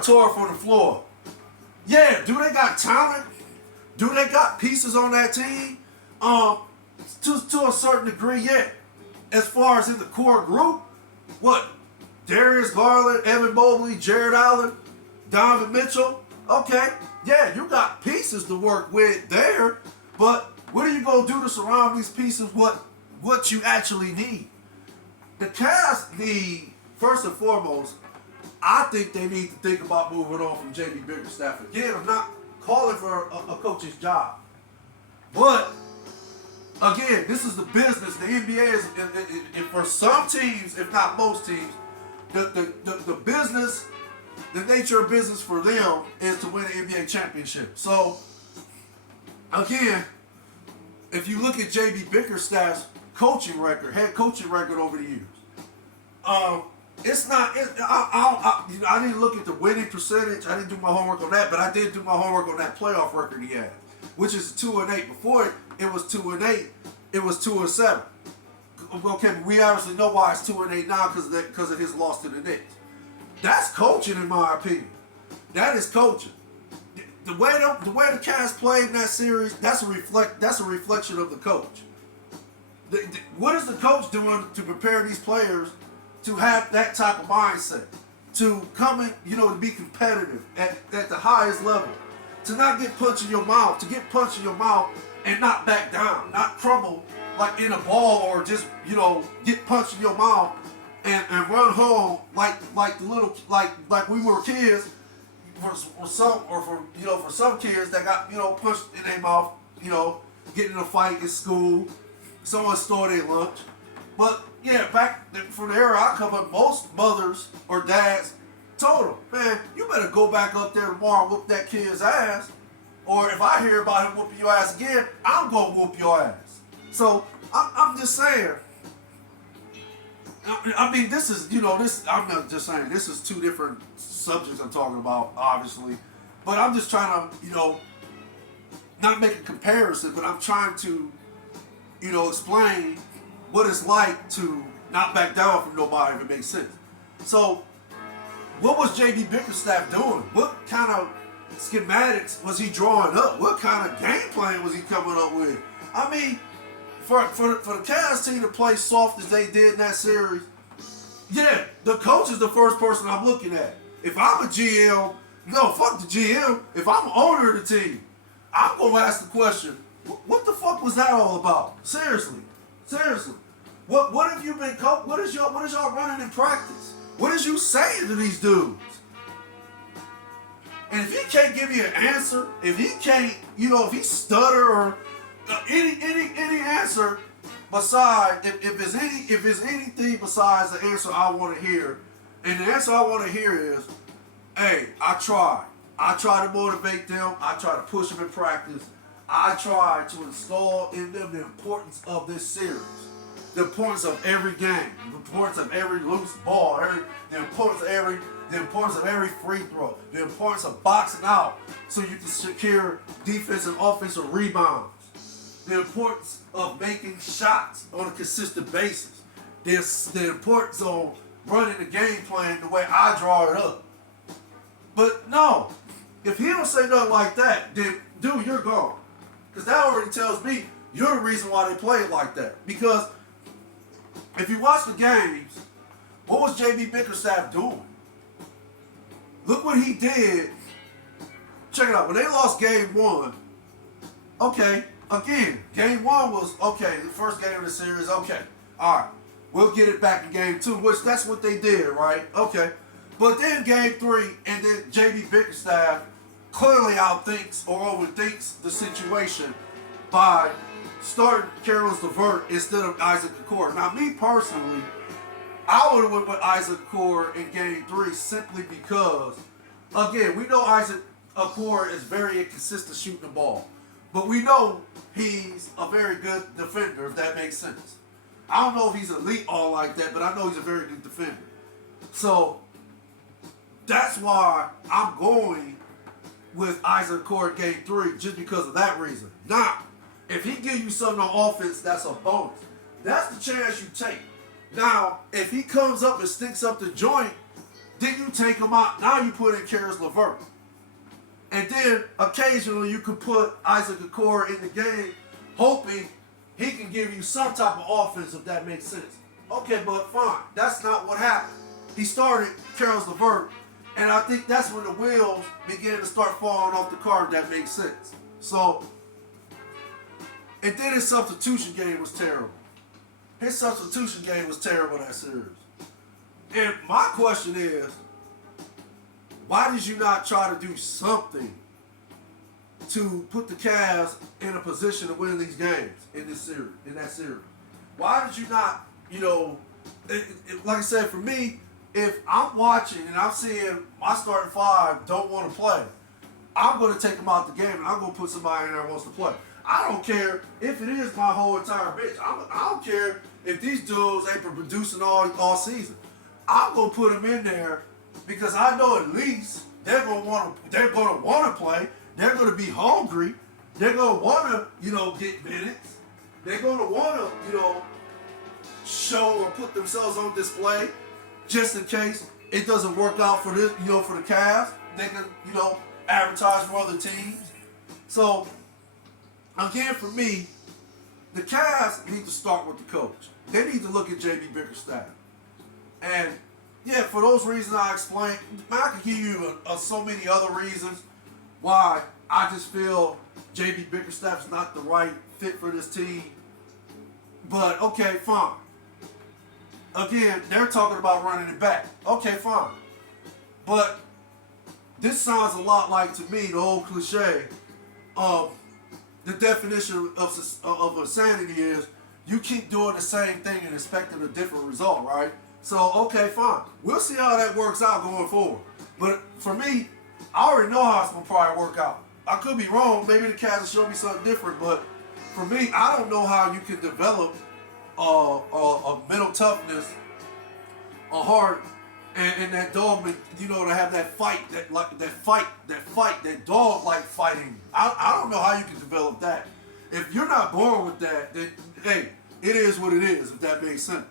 territory for the floor. Yeah, do they got talent? Do they got pieces on that team? To a certain degree, yeah. As far as in the core group, what? Darius Garland, Evan Mobley, Jared Allen, Donovan Mitchell. Okay, yeah, you got pieces to work with there, but what are you gonna do to surround these pieces? What you actually need? The Cavs need, first and foremost, I think they need to think about moving on from J.B. Bickerstaff. Again, I'm not calling for a coach's job, but again, this is the business. The NBA is, and for some teams, if not most teams, the business, the nature of business for them is to win an NBA championship. So, again, if you look at J.B. Bickerstaff's head coaching record over the years, it's not. I didn't look at the winning percentage. I didn't do my homework on that, but I did do my homework on that playoff record he had, which is 2-8. Before it was 2-8. It was 2-7. Okay, but we obviously know why it's 2-8 now because of his loss to the Knicks. That's coaching, in my opinion. That is coaching. The way the Cavs played in that series, that's a reflection of the coach. What is the coach doing to prepare these players to have that type of mindset, to come in, to be competitive at the highest level, to not get punched in your mouth, and not back down, not crumble like in a ball, or just get punched in your mouth and run home like we were kids. For some kids that got punched in their mouth, getting in a fight in school, someone stole their lunch. But yeah, back from the era I come up, most mothers or dads told them, man, you better go back up there tomorrow and whoop that kid's ass. Or if I hear about him whooping your ass again, I'm going to whoop your ass. So I'm just saying, I mean, this is, I'm not just saying, this is two different subjects I'm talking about, obviously. But I'm just trying to, not make a comparison, but I'm trying to, explain what it's like to not back down from nobody, if it makes sense. So, what was J.B. Bickerstaff doing? What kind of schematics was he drawing up? What kind of game plan was he coming up with? I mean, for the Cavs team to play soft as they did in that series, yeah, the coach is the first person I'm looking at. If I'm a GM, no, fuck the GM. If I'm the owner of the team, I'm going to ask the question, what the fuck was that all about? Seriously. What have you been? What is y'all running in practice? What is you saying to these dudes? And if he can't give you an answer, if he can't, if he stutter or any answer besides, if it's anything besides the answer I want to hear, and the answer I want to hear is, hey, I try to motivate them. I try to push them in practice. I try to install in them the importance of this series, the importance of every game, the importance of every loose ball, the importance of every free throw, the importance of boxing out so you can secure defense and offensive rebounds, the importance of making shots on a consistent basis, the importance of running the game plan the way I draw it up. But no, if he don't say nothing like that, then dude, you're gone. Because that already tells me you're the reason why they play it like that. Because if you watch the games, what was J.B. Bickerstaff doing? Look what he did. Check it out. When they lost game one, okay, again, game one was, okay, the first game of the series, okay. All right, we'll get it back in game two, which that's what they did, right? Okay. But then game three, and then J.B. Bickerstaff clearly outthinks or overthinks the situation by starting Caris LeVert instead of Isaac Okoro. Now, me personally, I would have went with Isaac Okoro in game three simply because, again, we know Isaac Okoro is very inconsistent shooting the ball. But we know he's a very good defender, if that makes sense. I don't know if he's elite all like that, but I know he's a very good defender. So, that's why I'm going with Isaac Okoro game three, just because of that reason. Now, if he gives you something on offense, that's a bonus. That's the chance you take. Now, if he comes up and sticks up the joint, Then you take him out. Now you put in Karis LeVert. And then occasionally you could put Isaac Okoro in the game, hoping he can give you some type of offense, if that makes sense. Okay, but fine. That's not what happened. He started Karis LeVert, and I think that's when the wheels began to start falling off the car, if that makes sense. So, and then his substitution game was terrible. His substitution game was terrible that series. And my question is, why did you not try to do something to put the Cavs in a position to win these games in this series, in that series? Why did you not, like I said, for me, if I'm watching and I'm seeing my starting five don't want to play, I'm going to take them out the game and I'm going to put somebody in there who wants to play. I don't care if it is my whole entire bench. I don't care if these dudes ain't been producing all season. I'm going to put them in there because I know at least they're going to want to play. They're going to be hungry. They're going to want to, get minutes. They're going to want to, show or put themselves on display just in case it doesn't work out for this, for the Cavs. They can, advertise for other teams. So, again, for me, the Cavs need to start with the coach. They need to look at J.B. Bickerstaff. And, yeah, for those reasons I explained, I could give you so many other reasons why I just feel J.B. Bickerstaff is not the right fit for this team. But, okay, fine. Again, they're talking about running it back. Okay, fine. But this sounds a lot like, to me, the old cliche of the definition of insanity is you keep doing the same thing and expecting a different result, right? So, okay, fine. We'll see how that works out going forward. But for me, I already know how it's going to probably work out. I could be wrong. Maybe the Cavs will show me something different. But for me, I don't know how you can develop a mental toughness, a heart, and that dog, to have that fight, that dog-like fighting. I don't know how you can develop that. If you're not born with that, then, hey, it is what it is, if that makes sense.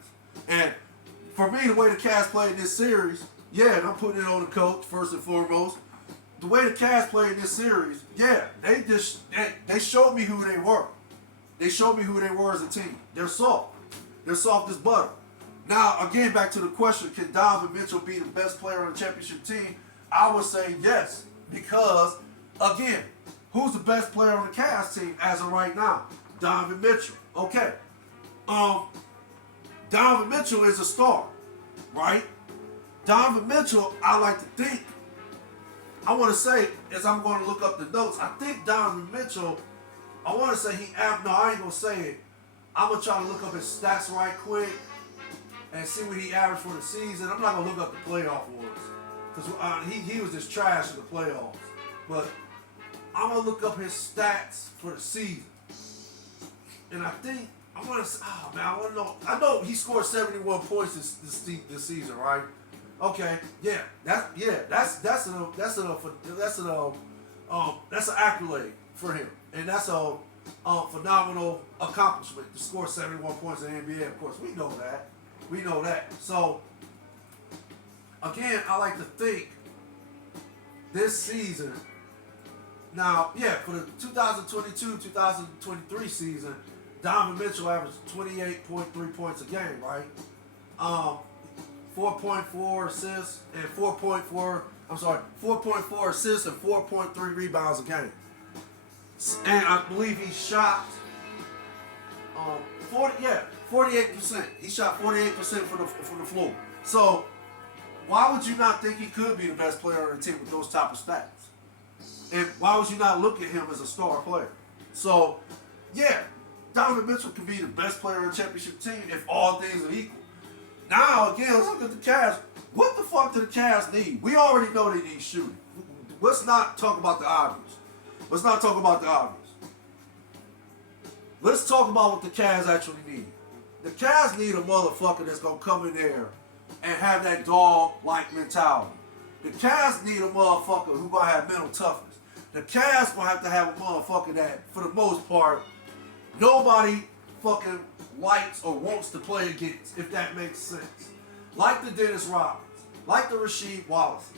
And for me, the way the Cavs played this series, yeah, and I'm putting it on the coach first and foremost. The way the Cavs played this series, yeah, they showed me who they were. They showed me who they were as a team. They're soft. They're soft as butter. Now, again, back to the question, can Donovan Mitchell be the best player on the championship team? I would say yes, because, again, who's the best player on the Cavs team as of right now? Donovan Mitchell. Okay. Donovan Mitchell is a star, right? Donovan Mitchell, I like to think, I want to say, as I'm going to look up the notes, I think Donovan Mitchell, I want to say I ain't going to say it. I'm going to try to look up his stats right quick and see what he averaged for the season. I'm not going to look up the playoff ones because he was just trash in the playoffs. But I'm going to look up his stats for the season. And I think, I want to say, I want to know. I know he scored 71 points this season, right? Okay, yeah, that's an accolade for him, and that's a phenomenal accomplishment to score 71 points in the NBA. Of course, we know that. So again, I like to think this season. Now, yeah, for the 2022-2023 season, Donovan Mitchell averaged 28.3 points a game, right? 4.4 assists and 4.4 assists and 4.3 rebounds a game. And I believe he shot 48%. He shot 48% from the floor. So why would you not think he could be the best player on the team with those type of stats? And why would you not look at him as a star player? So yeah, Donovan Mitchell could be the best player on the championship team if all things are equal. Now, again, let's look at the Cavs. What the fuck do the Cavs need? We already know they need shooting. Let's not talk about the obvious. Let's talk about what the Cavs actually need. The Cavs need a motherfucker that's going to come in there and have that dog-like mentality. The Cavs need a motherfucker who's going to have mental toughness. The Cavs going to have a motherfucker that, for the most part, nobody fucking likes or wants to play against, if that makes sense. Like the Dennis Rodmans. like the Rasheed Wallaces,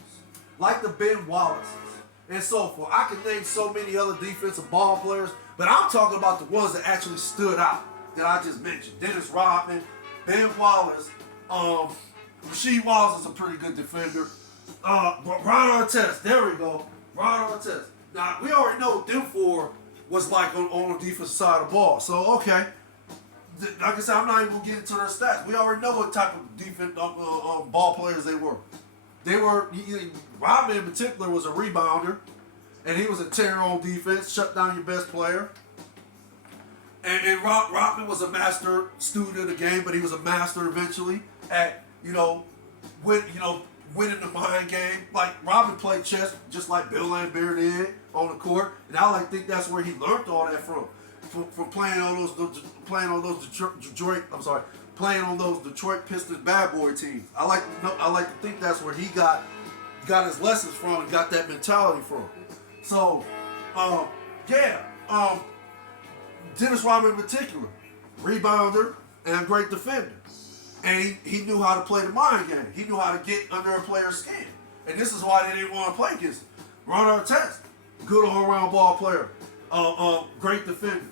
like the Ben Wallaces, and so forth. I can name so many other defensive ball players, but I'm talking about the ones that actually stood out that I just mentioned. Dennis Rodman, Ben Wallace, Rasheed Wallace is a pretty good defender. Ron Artest, there we go. Ron Artest. Now, we already know what them four was like on the defensive side of the ball. So, okay. Like I said, I'm not even going to get into their stats. We already know what type of defense ball players they were. Rodman in particular was a rebounder, and he was a terror on defense, shut down your best player. And Rodman was a master student of the game, but he was a master eventually at, winning the mind game. Like, Rodman played chess just like Bill Laimbeer did on the court, and I think that's where he learned all that from playing on those Detroit Pistons bad boy teams. I like to think that's where he got his lessons from and got that mentality from. So, Dennis Rodman in particular, rebounder and a great defender. And he knew how to play the mind game. He knew how to get under a player's skin. And this is why they didn't want to play against him. Ron Artest, good all-around ball player, great defender.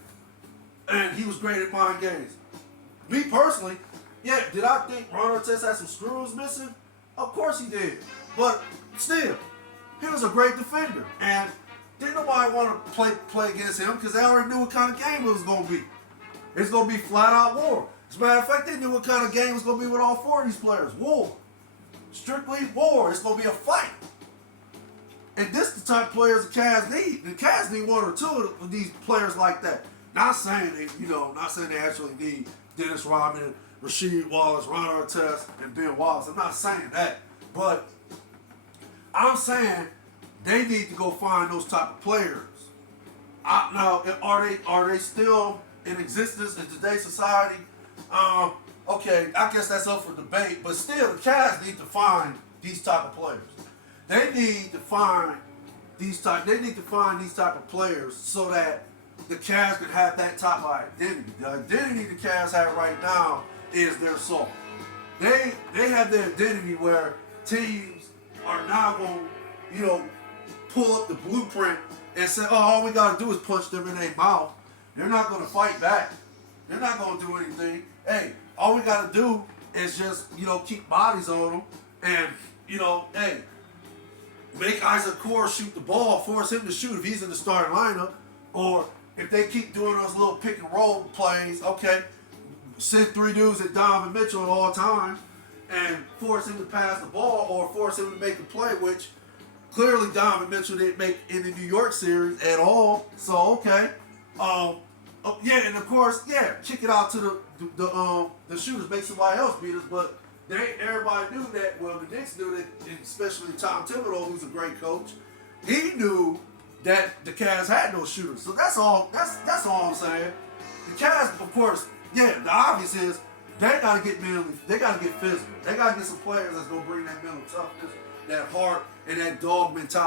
And he was great at mind games. Me personally, did I think Ron Artest had some screws missing? Of course he did. But still, he was a great defender. And didn't nobody want to play against him because they already knew what kind of game it was going to be. It's going to be flat-out war. As a matter of fact, they knew what kind of game it was going to be with all four of these players. War. Strictly war. It's going to be a fight. And this is the type of players the Cavs need. The Cavs need one or two of these players like that. Not saying they actually need Dennis Rodman, Rasheed Wallace, Ron Artest, and Ben Wallace. I'm not saying that. But I'm saying they need to go find those type of players. Now, are they still in existence in today's society? Okay, I guess that's up for debate. But still, the Cavs need to find these type of players. They need to find these type of players so that the Cavs can have that type of identity. The identity the Cavs have right now is their soul. They have the identity where teams are now going to, pull up the blueprint and say, oh, all we got to do is punch them in their mouth. They're not going to fight back. They're not going to do anything. Hey, all we got to do is just, keep bodies on them and, make Isaac Core shoot the ball, force him to shoot if he's in the starting lineup. Or if they keep doing those little pick and roll plays, okay, send three dudes at Donovan Mitchell at all times and force him to pass the ball or force him to make a play, which clearly Donovan Mitchell didn't make in the New York series at all. So, okay. And of course, kick it out to the shooters, make somebody else beat us, but everybody knew that. Well, the Knicks knew that, especially Tom Thibodeau, who's a great coach. He knew that the Cavs had no shooters. So that's all. That's all I'm saying. The Cavs, of course, the obvious is they got to get mentally. They got to get physical. They got to get some players that's gonna bring that mental toughness, that heart, and that dog mentality.